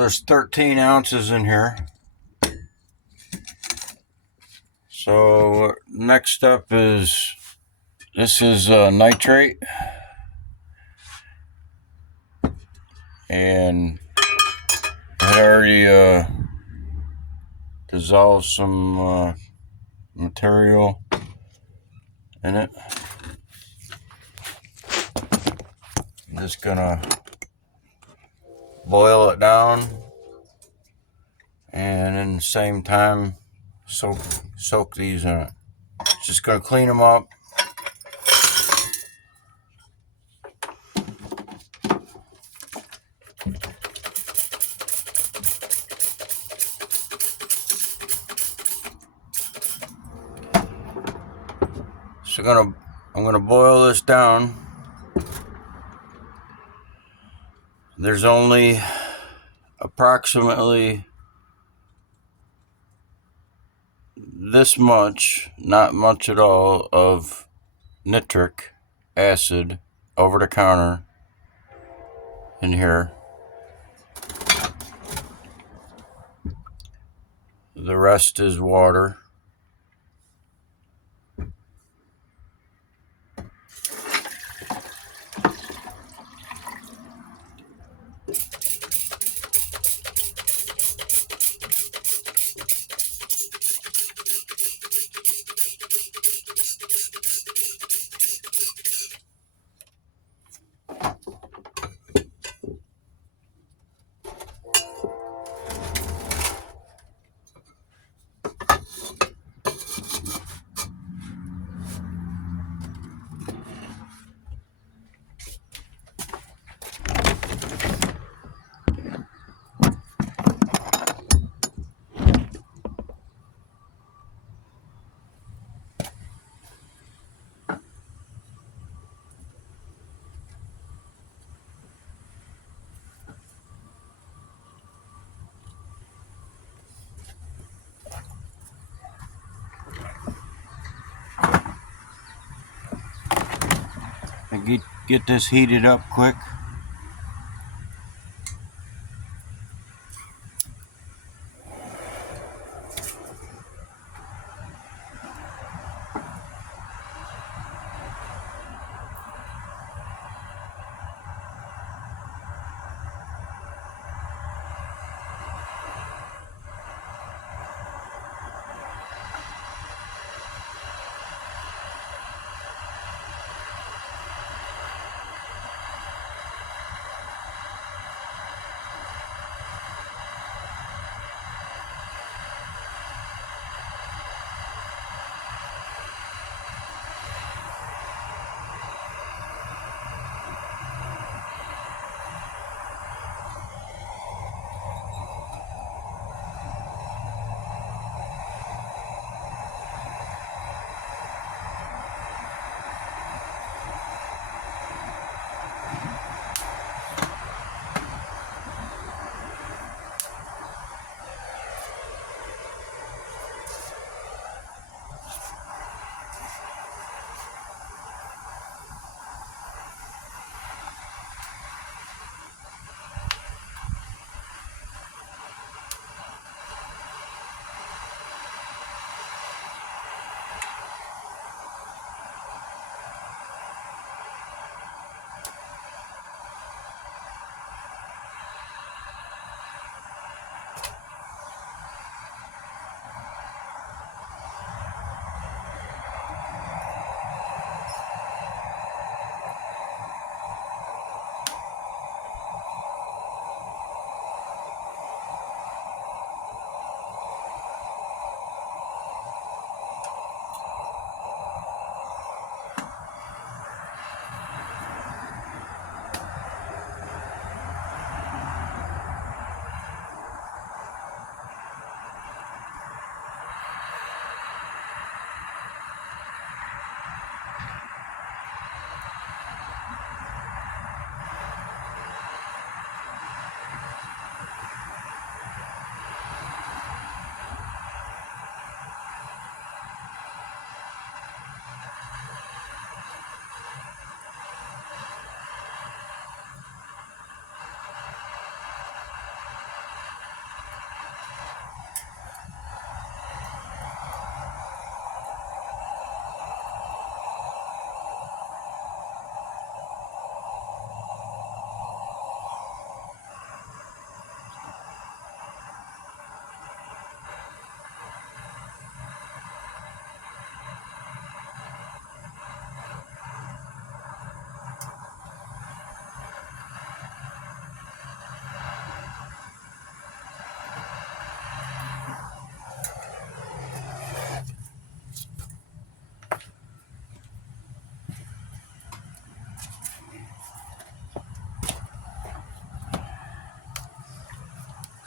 So there's 13 ounces in here. So next up is, this is nitrate, and I had already dissolved some material in it. I'm just gonna boil it down, and in the same time soak these in it. Just gonna clean them up. So I'm gonna boil this down. There's only approximately this much, not much at all, of nitric acid over the counter in here. The rest is water. And get this heated up quick.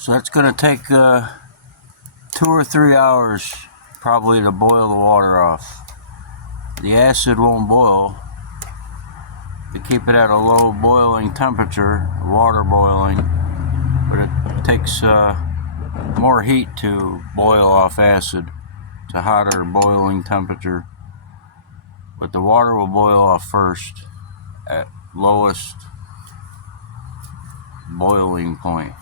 So it's going to take 2 or 3 hours probably to boil the water off. The acid won't boil. You keep it at a low boiling temperature, water boiling, but it takes more heat to boil off acid to hotter boiling temperature. But the water will boil off first at lowest boiling point.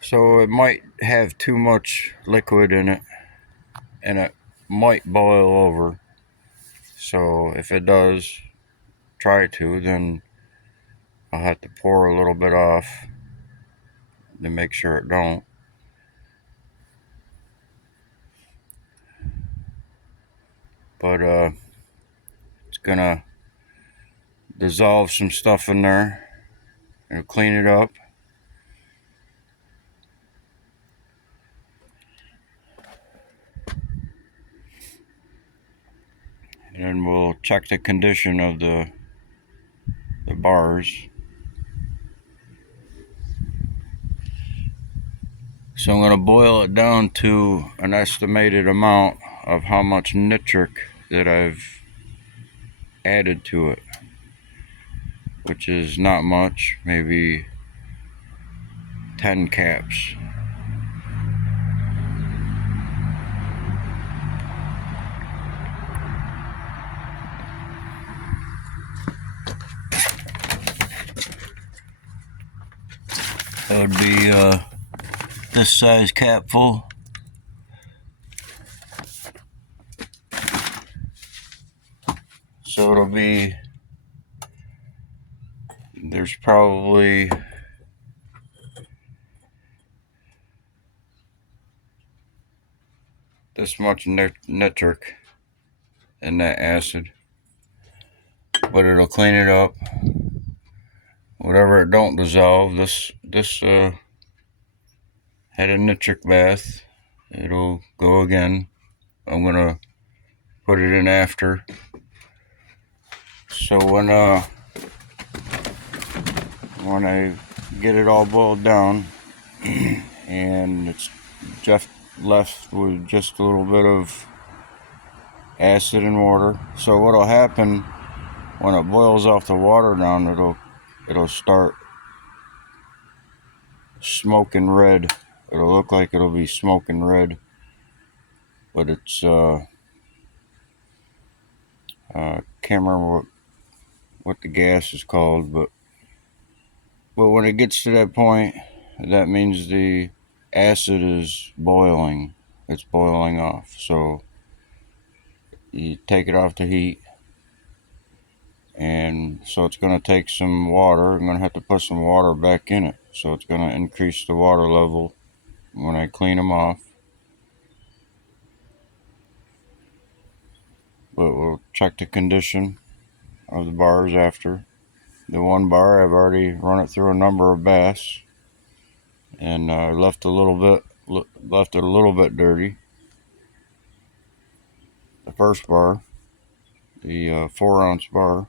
So it might have too much liquid in it, and it might boil over. So if it does try to, then I'll have to pour a little bit off to make sure it don't. But it's gonna dissolve some stuff in there. It'll clean it up. And then we'll check the condition of the bars. So I'm going to boil it down to an estimated amount of how much nitric that I've added to it, which is not much, maybe 10 caps. That would be this size capful. So it'll be, there's probably this much nitric in that acid, but it'll clean it up. Whatever it don't dissolve, this had a nitric bath. It'll go again. I'm gonna put it in after. So when I get it all boiled down and it's just left with just a little bit of acid and water. So what'll happen when it boils off the water down, it'll start smoking red. It'll look like it'll be smoking red, but it's can't remember what the gas is called, but when it gets to that point, that means the acid is boiling. It's boiling off. So you take it off the heat, and so it's going to take some water. I'm going to have to put some water back in it, so it's going to increase the water level when I clean them off. But we'll check the condition of the bars after. The one bar, I've already run it through a number of baths, and left it a little bit dirty. The first bar, the 4-ounce bar,